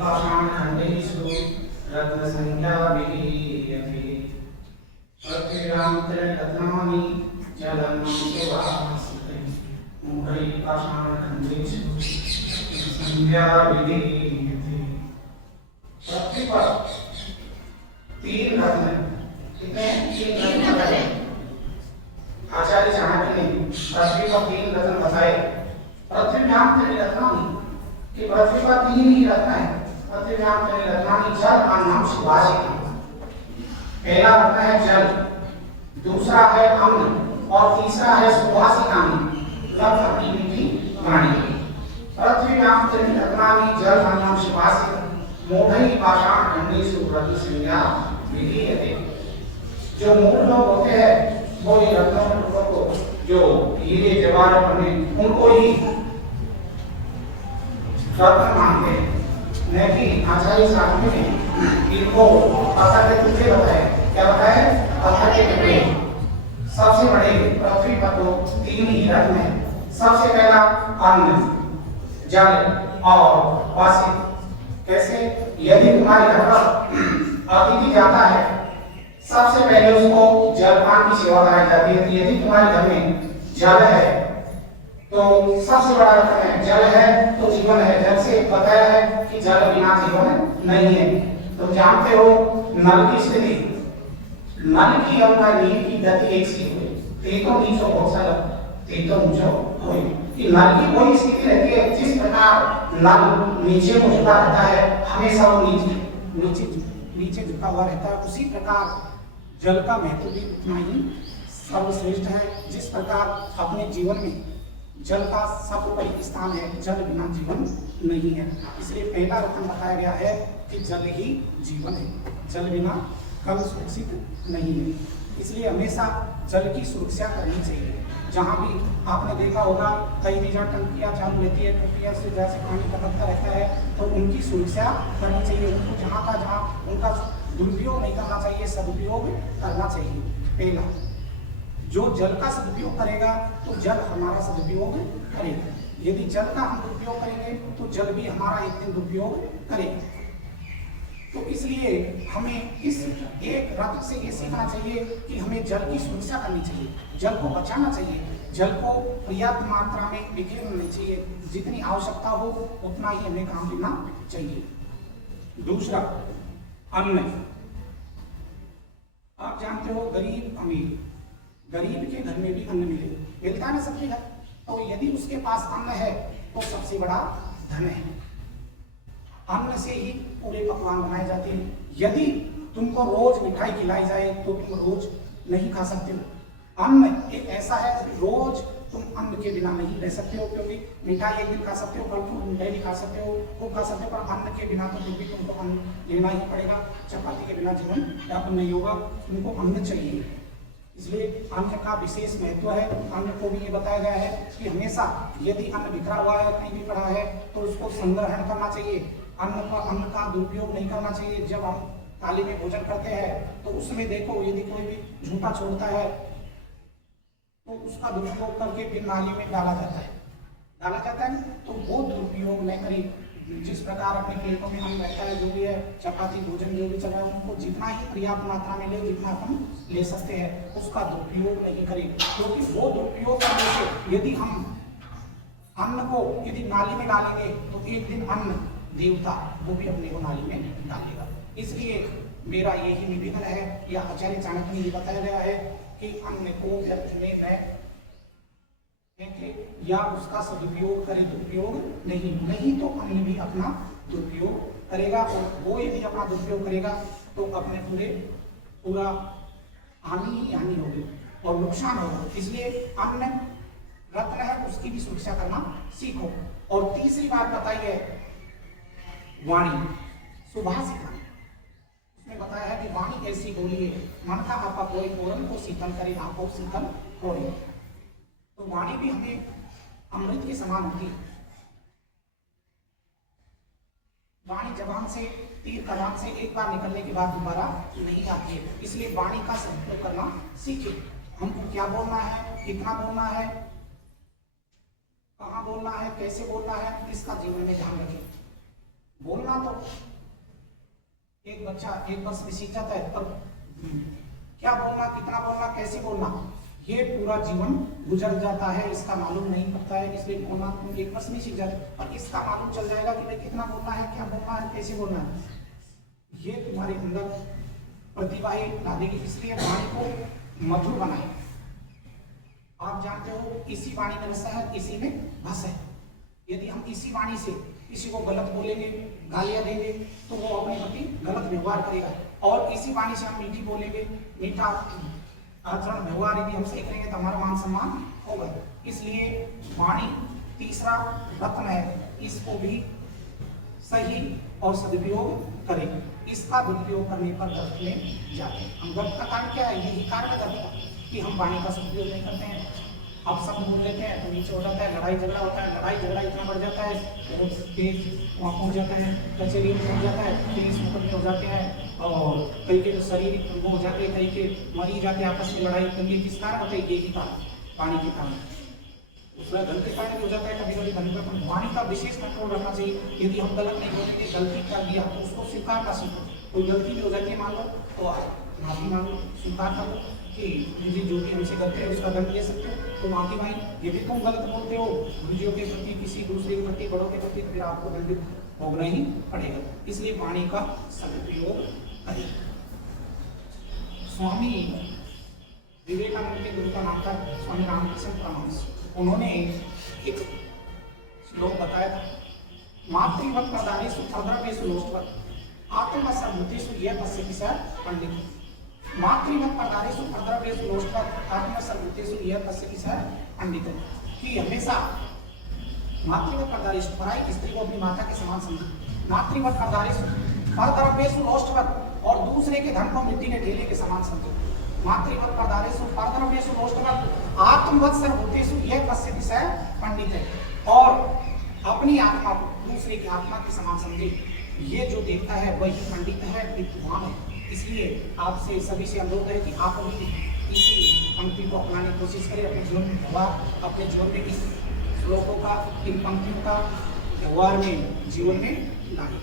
पाषाणखण्डेषु रत्नसंज्ञा विलीयते पृथिव्यां त्रिरत्नानि जलं सुवासिते मूढैः पाषाणखण्डेषु रत्नसंज्ञा विलीयते। पृथ्वी पर तीन रत्न, कितने? तीन रत्न आचार्य चाणक्य ने पृथ्वी पर तीन रत्न बताए। पृथ्व्यां त्रिरत्नानि, कि पृथ्वी पर तीन ही रत्न है। पृथ्व्यां त्रिरत्नानि जल अन्नम सुभाषितम्। पहला रत्न है जल, दूसरा है अन्न और तीसरा है सुभाषितानि, लफ्ज अपनी मीठी वाणी। पृथ्व्यां त्रिरत्नानि जल अन्नम सुभाषितम् मूढ़ैः पाषाणखण्डेषु रत्नसंज्ञा विलीयते। जो मूढ़ लोग होते हैं वो ये रत्नों को, जो हीरे जवाहरात बने, उनको ही रत्न मानते हैं। नहीं, आचार्य साहब ने इनको पत्थर के टुकड़े बताए। क्या बताए? पत्थर के टुकड़े। सबसे बड़े पृथ्वी पर तो तीन ही रत्न हैं। सबसे पहला अन्न, जल और वासी। कैसे? यदि तुम्हारे घर पर अतिथि जाता है, सबसे पहले उसको जलपान की सेवा कराई जाती है। यदि तुम्हारे घर में जल है तो सबसे बड़ा रत्न है। जल है तो जीवन है। जल से बताया है कि जल बिना जीवन नहीं है। तुम जानते हो नल की स्थिति, नल की और नीर की गति एक सी हुई, तेतो नीचो बहुत सारा, तेतो ऊंचो हुई। कि नल की वही स्थिति रहती है, जिस प्रकार नल नीचे को झुका रहता है, हमेशा वो नीचे झुका हुआ रहता है, उसी प्रकार जल का महत्व भी उतना ही सर्वश्रेष्ठ है। जिस प्रकार अपने जीवन में जल का सर्वोपरि स्थान है, जल बिना जीवन नहीं है। इसलिए पहला रत्न बताया गया है कि जल ही जीवन है, जल बिना कल सुरक्षित नहीं है। इसलिए हमेशा जल की सुरक्षा करनी चाहिए। जहाँ भी आपने देखा होगा कई भी जहाँ टंकियाँ चालू रहती है, टंकियाँ से जैसे पानी टपकता रहता है, तो उनकी सुरक्षा करनी चाहिए। उनको जहाँ का जहाँ उनका दुरुपयोग नहीं करना चाहिए, सदुपयोग करना चाहिए। पहला, जो जल का सदुपयोग करेगा तो जल हमारा सदुपयोग करेगा। यदि जल का हम दुरुपयोग करेंगे तो जल भी हमारा एक दिन दुरुपयोग करेगा। तो इसलिए हमें इस एक रत्न से ये सीखना चाहिए कि हमें जल की सुरक्षा करनी चाहिए, जल को बचाना चाहिए, जल को पर्याप्त मात्रा में बिखेरना नहीं चाहिए। जितनी आवश्यकता हो उतना ही हमें काम लेना चाहिए। दूसरा, अन्न। आप जानते हो गरीब अमीर, गरीब के घर में भी अन्न मिलता है ना सबके घर। तो यदि उसके पास अन्न है तो सबसे बड़ा धन है। अन्न से ही पूरे पकवान बनाए जाते हैं। यदि तुमको रोज मिठाई खिलाई जाए तो तुम रोज नहीं खा सकते हो। अन्न एक ऐसा है, रोज तुम अन्न के बिना नहीं रह सकते हो, क्योंकि मिठाई एक दिन खा सकते हो, कल तुम मिठाई नहीं खा सकते हो, वो खा सकते हो, पर अन्न के बिना तो फिर भी तुमको अन्न लेना ही पड़ेगा। चपाती के बिना जीवन यापन नहीं होगा, तुमको अन्न चाहिए। इसलिए अन्न का विशेष महत्व है। अन्न को भी ये बताया गया है कि हमेशा यदि अन्न बिखरा हुआ है, कहीं भी पड़ा है, तो उसको संग्रहण करना चाहिए। अन्न का दुरुपयोग नहीं करना चाहिए। जब हम थाली में भोजन करते हैं तो उसमें देखो, यदि कोई भी झूठा छोड़ता है तो उसका दुरुपयोग करके फिर नाली में डाला जाता है तो वो दुरुपयोग न करें। जिस प्रकार अपने प्लेटों में अन्न रहता है, जो भी है चपाती भोजन जो भी चल रहा है, उनको जितना ही पर्याप्त मात्रा में ले, जितना अपन ले सकते हैं, उसका दुरुपयोग नहीं करें। क्योंकि वो दुरुपयोग करने से यदि हम अन्न को यदि नाली में डालेंगे तो एक दिन अन्न देवता वो भी अपने को नाली में डालेगा। इसलिए मेरा यही निवेदन है, या आचार्य चाणक्य ने बताया गया है कि अन्न को व्यर्थ में न फेंके या उसका सदुपयोग करे, दुरुपयोग नहीं तो अन्न भी अपना दुरुपयोग करेगा। और वो यदि अपना दुरुपयोग करेगा तो अपने पूरा हानि ही हानि होगी और नुकसान होगा। इसलिए अन्न रत्न है, उसकी भी सुरक्षा करना सीखो। और तीसरी बात बताइए वाणी, सुभाषिता। उसमें बताया है कि वाणी ऐसी बोली है, मन का आपा कोई पूरन को शीतल करे, आपको शीतल होए। तो वाणी भी हमें अमृत के समान होती है। वाणी जबान से, तीर कमान से एक बार निकलने के बाद दोबारा नहीं आती है। इसलिए वाणी का सदुपयोग करना सीखें। हमको क्या बोलना है, कितना बोलना है, कहाँ बोलना है, कैसे बोलना है, इसका जीवन में ध्यान रखें। बोलना तो एक बच्चा 1 वर्ष में सीख जाता है, तब क्या बोलना, कितना बोलना, कैसे बोलना, ये पूरा जीवन गुजर जाता है, इसका मालूम नहीं पड़ता है। इसलिए बोलना तुम 1 वर्ष में सीख जाते, और इसका मालूम चल जाएगा कि भाई कितना बोलना है, क्या बोलना है, कैसे बोलना है। ये तुम्हारे अंदर प्रतिभा ला देगी। इसलिए वाणी को मधुर बनाए। आप जानते हो इसी वाणी में रस है, इसी में भस है। यदि हम इसी वाणी से किसी को गलत बोलेंगे, गालियां देंगे, तो वो अपने प्रति गलत व्यवहार करेगा। और इसी वाणी से हम मीठी बोलेंगे, मीठा आचरण व्यवहार यदि हम सही करेंगे तो हमारा मान सम्मान होगा। इसलिए वाणी तीसरा रत्न है, इसको भी सही और सदुपयोग करें। इसका दुरुपयोग करने पर गर्भ में जाते हैं। हम गर्भ का कारण क्या है? यही कारण है गर्भ का कि हम वाणी का सदुपयोग नहीं करते हैं। अब शब्द बोल लेते हैं तो नीचे हो जाता है, लड़ाई झगड़ा होता है, लड़ाई झगड़ा इतना बढ़ जाता है, केस वहाँ पहुँच जाता है, कचहरी में पहुँच जाता है, केस मुकदमे हो जाते हैं, और कई के तो शरीर वो हो जाते हैं, कई के मरी जाते हैं, आपस में लड़ाई दंगे। किस कारण होते हैं? यही कारण, वाणी के कारण। दूसरा धन के कारण भी हो जाता है कभी कभी। धन पर वाणी का विशेष कंट्रोल रखना चाहिए। यदि हम गलत नहीं बोलेंगे, गलती कर दिया तो उसको स्वीकार का सीखो। कोई गलती भी हो जाती है मान लो, तो माफी मांगो, स्वीकार करो कि मुझे जो भी हमसे गलती है उसका दंड ले सकते हो, तो माफी मांगी। यदि तुम गलत बोलते हो गुरुजियों के प्रति, किसी दूसरे के प्रति, बड़ों के प्रति, तो फिर आपको दंडित भोगना ही पड़ेगा। इसलिए वाणी का सदुपयोग करें। स्वामी विवेकानंद के गुरु का नाम था स्वामी रामकृष्ण परमहंस। उन्होंने एक श्लोक बताया था, मातृवत प्रदानेषु प्रद्रव्येषु लोष्टवत् आत्मसर्वभूतेषु यः पश्यति सः पंडितः। मातृवत प्रदानेषु प्रद्रव्येषु लोष्टवत् आत्मसर्वभूतेषु यः पश्यति सः पंडितः। कि हमेशा मातृवत प्रदानेषु, पराई स्त्री को अपनी माता के समान समझो। मातृवत प्रदानेषु परद्रव्येषु लोष्टवत्, और दूसरे के धन को मिट्टी के ढेले के समान समझो। मातृवत परदारेषु परद्रव्येषु लोष्टवत् आत्मवत् सर्वभूतेषु यः पश्यति सः पंडितः। और अपनी आत्मा को दूसरे की आत्मा के समान समझे। ये जो देखता है वही पंडित है, विद्वान है। इसलिए आपसे सभी से अनुरोध है कि आप भी इसी पंक्ति को अपनाने की कोशिश करें, अपने जीवन में व्यवहार, अपने जीवन में इस श्लोकों का, इन पंक्तियों का व्यवहार में, जीवन में लाएं।